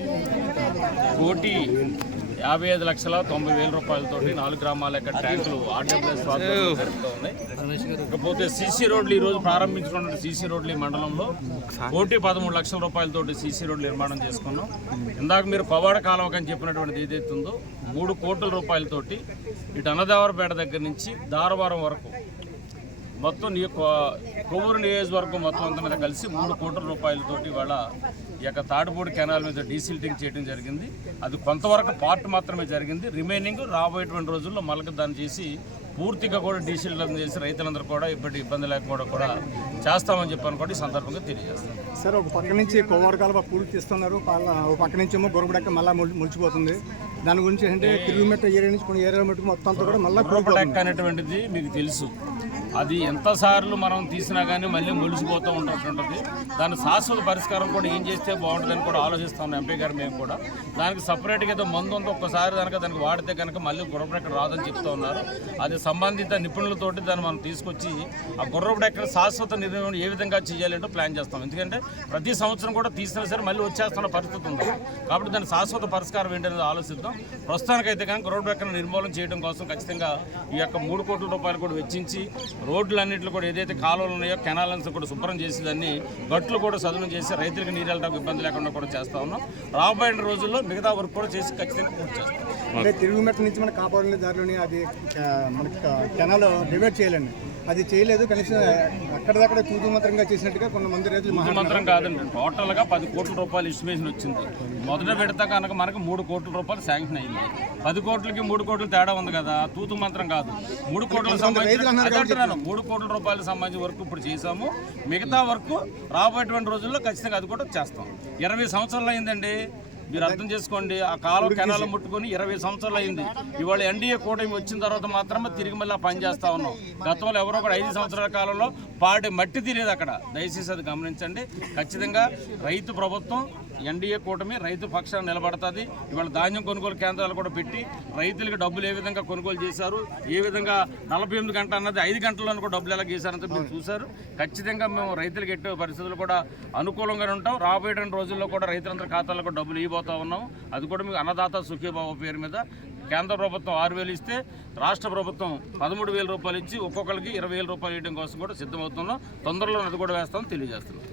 ₹1,55,90,000 రూపాయలతోటి 4 గ్రామాల యొక్క ట్యాంకులు ఆర్డబ్ల్యూఎస్ జరుగుతూ ఉన్నాయి. ఇకపోతే సీసీ రోడ్లు ఈరోజు ప్రారంభించుకున్న సీసీ రోడ్లు ఈ మండలంలో ₹1,13 లక్షల రూపాయలతోటి సీసీ రోడ్లు నిర్మాణం చేసుకున్నాం. ఇందాక మీరు పవాడ కాలువకు అని చెప్పినటువంటిది ఏదైతే ఉందో 3 కోట్ల రూపాయలతోటి ఇటు అన్నదేవరపేట దగ్గర నుంచి దారవారం వరకు మొత్తం కొవ్వూరు నియోజకవర్గం మొత్తం అంతా మీద కలిసి 3 కోట్ల రూపాయలతోటి ఇవాళ ఈ యొక్క తాడుపూడి కెనాల్ మీద డీసిల్టింగ్ చేయడం జరిగింది. అది కొంతవరకు పార్ట్ మాత్రమే జరిగింది. రిమైనింగ్ రాబోయేటువంటి రోజుల్లో మళ్ళీ దాన్ని చేసి పూర్తిగా కూడా డీసిల్టింగ్ చేసి రైతులందరూ కూడా ఇబ్బంది లేకుండా కూడా చేస్తామని చెప్పని కూడా ఈ సందర్భంగా తెలియజేస్తాం. సార్, ఒక పక్క నుంచి కొవ్వూరు కాలువ పూర్తి తీస్తున్నారు, ఒక పక్క నుంచి ఏమో గొరబడెక్క మళ్ళీ ములిచిపోతుంది. దాని గురించి ఏంటంటే కిలోమీటర్ ఏరియా నుంచి కొన్ని ఏరియా మట్టుకు మొత్తం అంతా కూడా మళ్ళీ గొరబడెక్క అనేటువంటిది మీకు తెలుసు. అది ఎంతసార్లు మనం తీసినా కానీ మళ్ళీ ములిసిపోతూ ఉంటుంటుంది. దాని శాశ్వత పరిష్కారం కూడా ఏం చేస్తే బాగుంటుందని కూడా ఆలోచిస్తాం ఎంపీ గారు. మేము కూడా దానికి సపరేట్గా ఏదో మందు ఉందో ఒక్కసారి దానికి వాడితే కనుక మళ్ళీ గుర్రపుడెక్కడ రాదని చెప్తూ ఉన్నారు. అది సంబంధిత నిపుణులతోటి దాన్ని మనం తీసుకొచ్చి ఆ గుర్రపుడెక్కడ శాశ్వత నిర్ణయం ఏ విధంగా చేయాలంటో ప్లాన్ చేస్తాం. ఎందుకంటే ప్రతి సంవత్సరం కూడా తీసినా సరే మళ్ళీ వచ్చేస్తున్న పరిస్థితి ఉంది. కాబట్టి దాని శాశ్వత పరిష్కారం ఏంటనేది ఆలోచిద్దాం. ప్రస్తుతానికైతే కనుక గుర్రపుడెక్కడ నిర్మూలన చేయడం కోసం ఖచ్చితంగా ఈ యొక్క 3 కోట్ల రూపాయలు కూడా వెచ్చించి రోడ్లన్నింటిలో కూడా ఏదైతే కాలువలు ఉన్నాయో కెనాలన్స్ కూడా శుభ్రం చేసి దాన్ని గట్లు కూడా సదును చేసి రైతులకు నీరు వెళ్ళడానికి ఇబ్బంది లేకుండా కూడా చేస్తా ఉన్నాం. రాబోయే రోజుల్లో మిగతా వర్క్ కూడా చేసి ఖచ్చితంగా పూర్తి చేస్తాం. అంటే తిరుగుమెట్ట నుంచి మన కాపాడుకునే దారిలోని అది మనకి కెనాల్ డివైడ్ చేయాలండి. అది చేయలేదు. కనీసం అక్కడిదక్కడ తూతు మంత్రంగా చేసినట్టుగా కొంతమంది రైతులు మంత్రం కాదండి. టోటల్గా 10 కోట్ల రూపాయలు ఎస్టిమేషన్ వచ్చింది. మొదట పెడతా కనుక మనకు 3 కోట్ల రూపాయలు శాంక్షన్ అయింది. 10 కోట్లకి 3 కోట్ల తేడా ఉంది కదా, తూతు మంత్రం కాదు. 3 కోట్లకు సంబంధించి 3 కోట్ల రూపాయలకు సంబంధించి వర్క్ ఇప్పుడు చేసాము. మిగతా వర్క్ రాబోయేటువంటి రోజుల్లో ఖచ్చితంగా అది కూడా చేస్తాం. 20 సంవత్సరాలు అయిందండి. మీరు అర్థం చేసుకోండి. ఆ కాలువ కెనాలు ముట్టుకొని 20 సంవత్సరాలు అయింది. ఇవాళ ఎన్డీఏ కూటమి వచ్చిన తర్వాత మాత్రమే తిరిగి మళ్ళీ పని చేస్తూ ఉన్నాం. గతంలో ఎవరో కూడా 5 సంవత్సరాల కాలంలో మట్టి తీరేది అక్కడ. దయచేసి అది గమనించండి. ఖచ్చితంగా రైతు ప్రభుత్వం ఎన్డీఏ కూటమి రైతు పక్షాన్ని నిలబడుతుంది. ఇవాళ ధాన్యం కొనుగోలు కేంద్రాలు కూడా పెట్టి రైతులకు డబ్బులు ఏ విధంగా కొనుగోలు చేశారు, ఏ విధంగా 48 గంటలు అన్నది 5 గంటల్లోనూ కూడా డబ్బులు ఎలా గీశారంటే మీరు చూశారు. ఖచ్చితంగా మేము రైతులకు ఎట్టే పరిస్థితులు కూడా అనుకూలంగా ఉంటాం. రాబోయే రోజుల్లో కూడా రైతులందరి ఖాతాల్లో కూడా డబ్బులు ఇవ్వబోతా ఉన్నాం. అది కూడా మీకు అన్నదాత సుఖీభావ పేరు మీద కేంద్ర ప్రభుత్వం 6,000 ఇస్తే రాష్ట్ర ప్రభుత్వం 13,000 రూపాయలు ఇచ్చి ఒక్కొక్కరికి 20,000 రూపాయలు ఇవ్వడం కోసం కూడా సిద్ధమవుతున్నాం. తొందరలో అది కూడా వేస్తామని తెలియజేస్తున్నాం.